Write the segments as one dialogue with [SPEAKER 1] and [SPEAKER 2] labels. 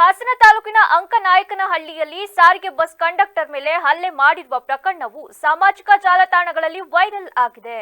[SPEAKER 1] ಹಾಸನ ತಾಲೂಕಿನ ಅಂಕನಾಯಕನಹಳ್ಳಿಯಲ್ಲಿ ಸಾರಿಗೆ bus conductor ಮೇಲೆ ಹಲ್ಲೆ ಮಾಡಿರುವ ಪ್ರಕರಣವು ಸಾಮಾಜಿಕ ಜಾಲತಾಣಗಳಲ್ಲಿ ವೈರಲ್ ಆಗಿದೆ.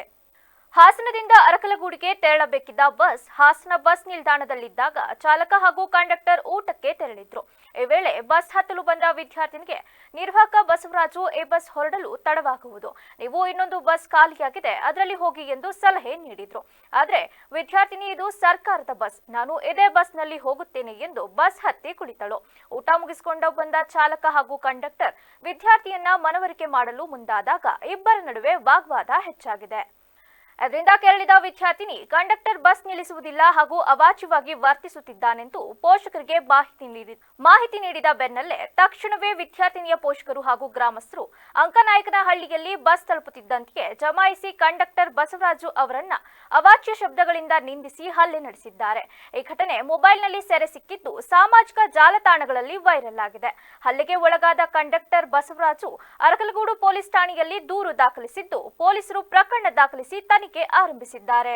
[SPEAKER 1] ಹಾಸನದಿಂದ ಅರಕಲಗೂಡಿಗೆ ತೆರಳಬೇಕಿದ್ದ ಬಸ್ ಹಾಸನ ಬಸ್ ನಿಲ್ದಾಣದಲ್ಲಿದ್ದಾಗ ಚಾಲಕ ಹಾಗೂ ಕಂಡಕ್ಟರ್ ಊಟಕ್ಕೆ ತೆರಳಿದ್ರು. ಈ ವೇಳೆ ಬಸ್ ಹತ್ತಲು ಬಂದ ವಿದ್ಯಾರ್ಥಿನಿಗೆ, ನಿರ್ವಾಹಕ ಬಸವರಾಜು ಈ ಬಸ್ ಹೊರಡಲು ತಡವಾಗುವುದು. ನೀವು ಇನ್ನೊಂದು ಬಸ್ ಖಾಲಿಯಾಗಿದೆ, ಅದರಲ್ಲಿ ಹೋಗಿ ಎಂದು ಸಲಹೆ ನೀಡಿದ್ರು. ಆದರೆ ವಿದ್ಯಾರ್ಥಿನಿ, ಇದು ಸರ್ಕಾರದ ಬಸ್. ನಾನು ಇದೇ ಬಸ್ನಲ್ಲಿ ಹೋಗುತ್ತೇನೆ ಎಂದು ಬಸ್ ಹತ್ತಿ ಕುಳಿತಳು. ಊಟ ಮುಗಿಸಿಕೊಂಡ ಬಂದ ಚಾಲಕ ಹಾಗೂ ಕಂಡಕ್ಟರ್ ವಿದ್ಯಾರ್ಥಿಯನ್ನ ಮನವರಿಕೆ ಮಾಡಲು ಮುಂದಾದಾಗ ಇಬ್ಬರ ನಡುವೆ ವಾಗ್ವಾದ ಹೆಚ್ಚಾಗಿದೆ. ಅದರಿಂದ ಕೆರಳಿದ ವಿದ್ಯಾರ್ಥಿನಿ ಕಂಡಕ್ಟರ್ ಬಸ್ ನಿಲ್ಲಿಸುವುದಿಲ್ಲ ಹಾಗೂ ಅವಾಚ್ಯವಾಗಿ ವರ್ತಿಸುತ್ತಿದ್ದಾನೆಂದು ಪೋಷಕರಿಗೆ ಮಾಹಿತಿ ನೀಡಿ ಮಾಹಿತಿ ನೀಡಿದ ಬೆನ್ನಲ್ಲೇ ತಕ್ಷಣವೇ ವಿದ್ಯಾರ್ಥಿನಿಯ ಪೋಷಕರು ಹಾಗೂ ಗ್ರಾಮಸ್ಥರು ಅಂಕನಾಯಕನಹಳ್ಳಿಯಲ್ಲಿ ಬಸ್ ತಲುಪುತ್ತಿದ್ದಂತೆ ಜಮಾಯಿಸಿ ಕಂಡಕ್ಟರ್ ಬಸವರಾಜು ಅವರನ್ನ ಅವಾಚ್ಯ ಶಬ್ದಗಳಿಂದ ನಿಂದಿಸಿ ಹಲ್ಲೆ ನಡೆಸಿದ್ದಾರೆ. ಈ ಘಟನೆ ಮೊಬೈಲ್ನಲ್ಲಿ ಸೆರೆ ಸಿಕ್ಕಿದ್ದು ಸಾಮಾಜಿಕ ಜಾಲತಾಣಗಳಲ್ಲಿ ವೈರಲ್ ಆಗಿದೆ. ಹಲ್ಲೆಗೆ ಒಳಗಾದ ಕಂಡಕ್ಟರ್ ಬಸವರಾಜು ಅರಕಲಗೂಡು ಪೊಲೀಸ್ ಠಾಣೆಯಲ್ಲಿ ದೂರು ದಾಖಲಿಸಿದ್ದು, ಪೊಲೀಸರು ಪ್ರಕರಣ ದಾಖಲಿಸಿ ತನಿಖೆ ಆರಂಭಿಸಿದ್ದಾರೆ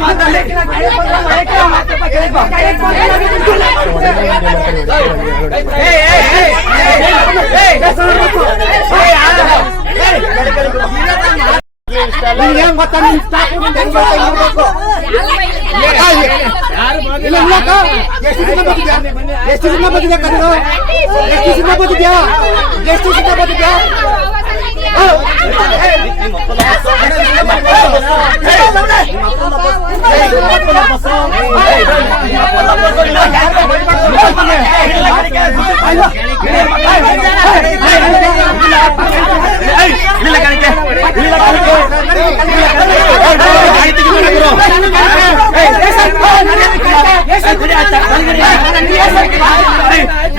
[SPEAKER 2] ಮಾತಾಡ ಇಲ್ಲ, ಇಲ್ಲಕ್ಕ? ಎಷ್ಟು ದಿನ ಬಂದಿದ್ಯಾ ಎಷ್ಟು ದಿನ ಎಷ್ಟು ಎಷ್ಟು ಹ?